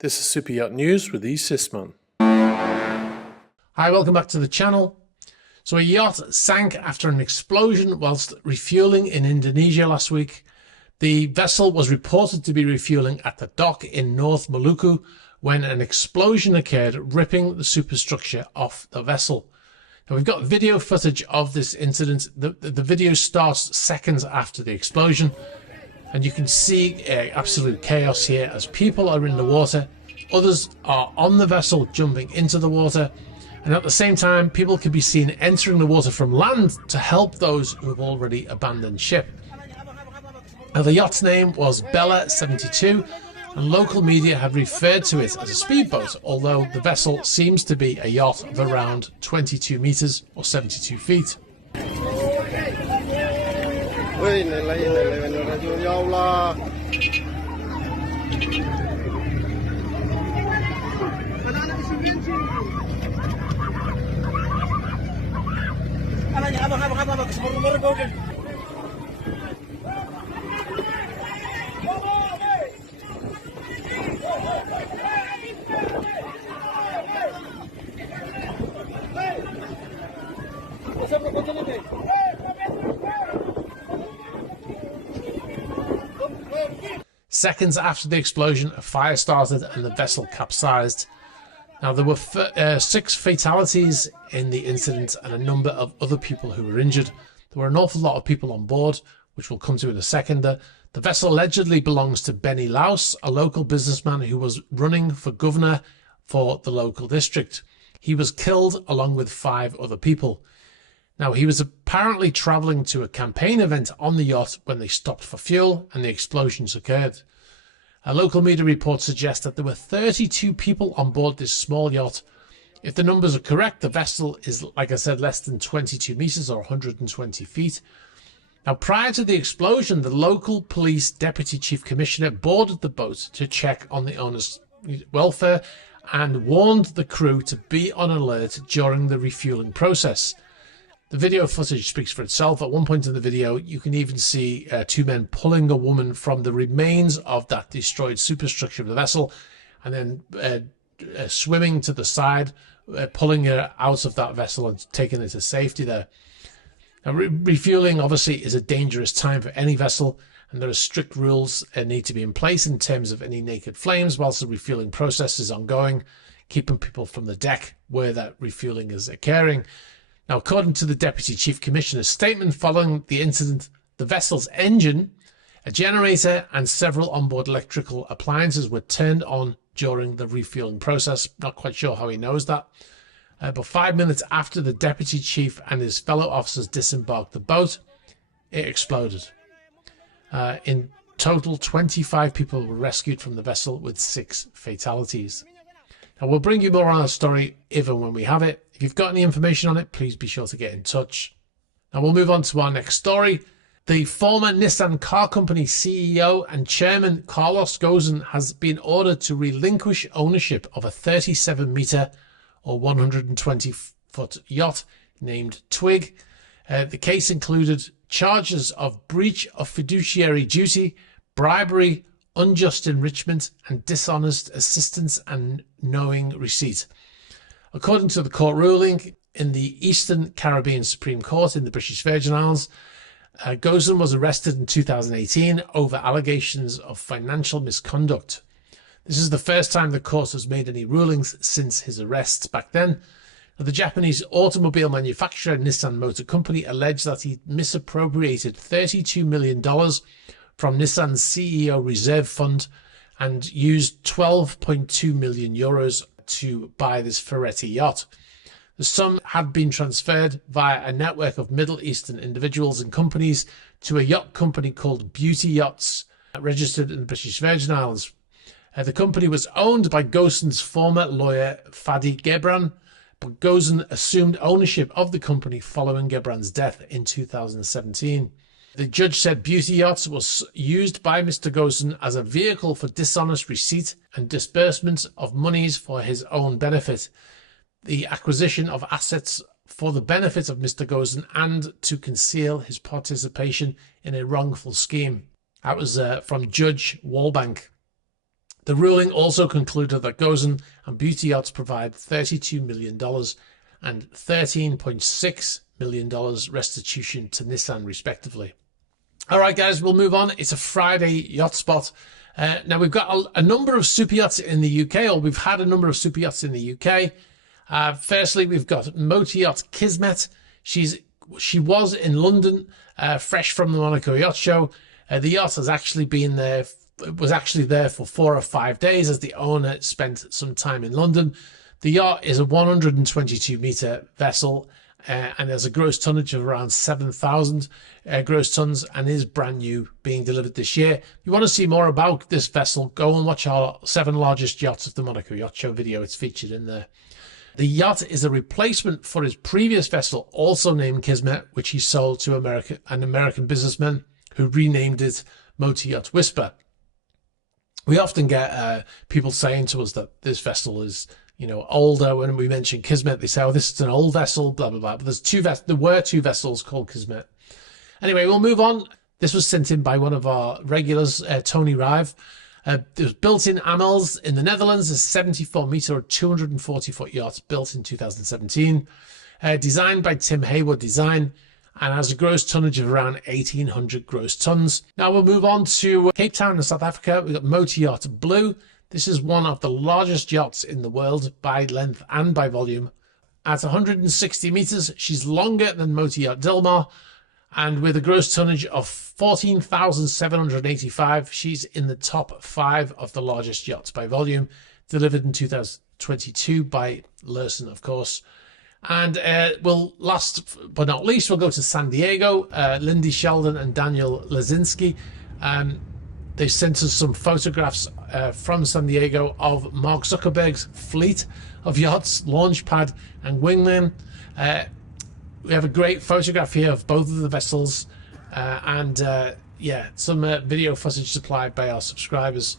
This is Super Yacht News with E. Sisman. Hi, welcome back to the channel. So a yacht sank after an explosion whilst refueling in Indonesia last week. The vessel was reported to be refueling at the dock in North Maluku when an explosion occurred, ripping the superstructure off the vessel. Now we've got video footage of this incident. The video starts seconds after the explosion, and you can see absolute chaos here as people are in the water, others are on the vessel jumping into the water, and at the same time people can be seen entering the water from land to help those who have already abandoned ship. Now the yacht's name was Bella 72, and local media have referred to it as a speedboat, although the vessel seems to be a yacht of around 22 meters or 72 feet. Seconds after the explosion, a fire started and the vessel capsized. Now there were 6 fatalities in the incident and a number of other people who were injured. There were an awful lot of people on board, which we'll come to in a second. The vessel allegedly belongs to Benny Laus, a local businessman who was running for governor for the local district. He was killed along with 5 other people. Now, he was apparently travelling to a campaign event on the yacht when they stopped for fuel and the explosions occurred. A local media report suggests that there were 32 people on board this small yacht. If the numbers are correct, the vessel is, like I said, less than 22 metres or 120 feet. Now, prior to the explosion, the local police deputy chief commissioner boarded the boat to check on the owner's welfare and warned the crew to be on alert during the refueling process. The video footage speaks for itself. At one point in the video, you can even see 2 men pulling a woman from the remains of that destroyed superstructure of the vessel and then swimming to the side, pulling her out of that vessel and taking her to safety there. Now, refueling obviously is a dangerous time for any vessel, and there are strict rules that need to be in place in terms of any naked flames whilst the refueling process is ongoing, keeping people from the deck where that refueling is occurring. Now, according to the Deputy Chief Commissioner's statement following the incident, the vessel's engine, a generator and several onboard electrical appliances were turned on during the refueling process. Not quite sure how he knows that. But 5 minutes after the Deputy Chief and his fellow officers disembarked the boat, it exploded. In total, 25 people were rescued from the vessel with 6 fatalities. Now, we'll bring you more on our story if and when we have it. If you've got any information on it, please be sure to get in touch. Now we'll move on to our next story. The former Nissan car company CEO and chairman Carlos Ghosn has been ordered to relinquish ownership of a 37-meter or 120-foot yacht named Twig. The case included charges of breach of fiduciary duty, bribery, unjust enrichment, and dishonest assistance and knowing receipt. According to the court ruling in the Eastern Caribbean Supreme Court in the British Virgin Islands, Ghosn was arrested in 2018 over allegations of financial misconduct. This is the first time the court has made any rulings since his arrests back then. The Japanese automobile manufacturer Nissan Motor Company alleged that he misappropriated $32 million from Nissan's CEO reserve fund and used 12.2 million euros to buy this Ferretti yacht. The sum had been transferred via a network of Middle Eastern individuals and companies to a yacht company called Beauty Yachts, registered in the British Virgin Islands. The company was owned by Ghosn's former lawyer Fadi Gebran, but Ghosn assumed ownership of the company following Gebran's death in 2017. The judge said Beauty Yachts was used by Mr. Ghosn as a vehicle for dishonest receipt and disbursement of monies for his own benefit, the acquisition of assets for the benefit of Mr. Ghosn, and to conceal his participation in a wrongful scheme. That was from Judge Walbank. The ruling also concluded that Gozen and Beauty Yachts provide $32 million and $13.6 million restitution to Nissan, respectively. All right, guys, we'll move on. It's a Friday yacht spot. Now, we've got a number of super yachts in the UK, or we've had a number of super yachts in the UK. Firstly, we've got motor yacht Kismet. She was in London, fresh from the Monaco Yacht Show. The yacht has actually been there. It was actually there for 4 or 5 days as the owner spent some time in London. The yacht is a 122-meter vessel and has a gross tonnage of around 7,000 gross tons and is brand new, being delivered this year. If you want to see more about this vessel, go and watch our 7 largest yachts of the Monaco Yacht Show video. It's featured in there. The yacht is a replacement for his previous vessel, also named Kismet, which he sold to an American businessman who renamed it Motor Yacht Whisper. We often get people saying to us that this vessel is, older. When we mention Kismet, they say, "Oh, this is an old vessel," blah blah blah. But there were 2 vessels called Kismet. Anyway, we'll move on. This was sent in by one of our regulars, Tony Rive. It was built in Amels in the Netherlands, a 74-meter or 240-foot yacht built in 2017. Designed by Tim Hayward Design, and has a gross tonnage of around 1,800 gross tons. Now we'll move on to Cape Town in South Africa. We've got Motor Yacht Blue. This is one of the largest yachts in the world by length and by volume. At 160 meters, she's longer than Motor Yacht Dilmar, and with a gross tonnage of 14,785, she's in the top 5 of the largest yachts by volume, delivered in 2022 by Lursen, of course. And last but not least, we'll go to San Diego. Lindy Sheldon and Daniel Lazinski. They sent us some photographs from San Diego of Mark Zuckerberg's fleet of yachts, Launchpad and Wingman. We have a great photograph here of both of the vessels and some video footage supplied by our subscribers.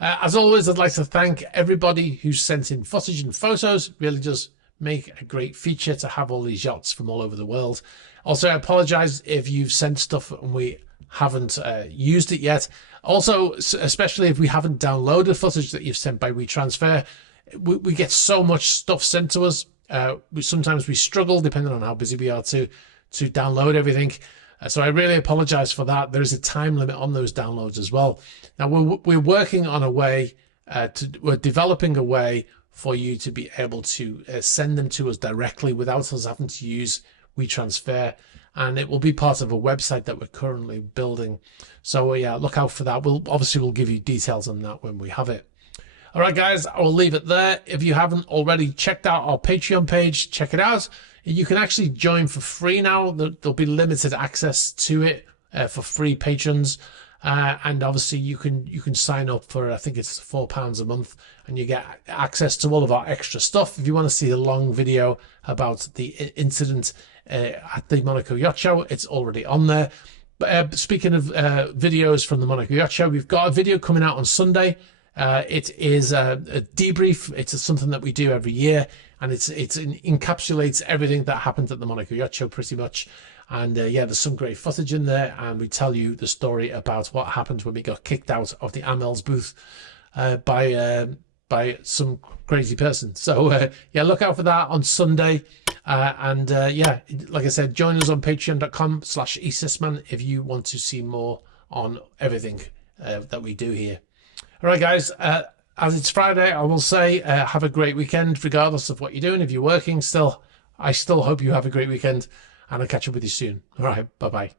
As always, I'd like to thank everybody who's sent in footage and photos. It really does make a great feature to have all these yachts from all over the world. Also, I apologize if you've sent stuff and we haven't used it yet. Also, especially if we haven't downloaded footage that you've sent by WeTransfer. We get so much stuff sent to us. Sometimes we struggle, depending on how busy we are, to download everything. So I really apologize for that. There is a time limit on those downloads as well. Now we're working on a way we're developing a way for you to be able to send them to us directly without us having to use WeTransfer, and it will be part of a website that we're currently building. So look out for that. We'll give you details on that when we have it. All right, guys, I will leave it there. If you haven't already checked out our Patreon page, check it out. You can actually join for free now. There'll be limited access to it for free patrons. And obviously you can sign up for, I think it's £4 a month, and you get access to all of our extra stuff. If you want to see a long video about the incident at the Monaco Yacht Show, it's already on there. But speaking of videos from the Monaco Yacht Show, we've got a video coming out on Sunday. It is a debrief. It's something that we do every year, and it encapsulates everything that happened at the Monaco Yacht Show pretty much. And there's some great footage in there, and we tell you the story about what happened when we got kicked out of the Amels booth by some crazy person. So look out for that on Sunday. Like I said, join us on patreon.com/esysman if you want to see more on everything that we do here. All right, guys, as it's Friday, I will say have a great weekend, regardless of what you're doing. If you're working still, I still hope you have a great weekend, and I'll catch up with you soon. All right, bye-bye.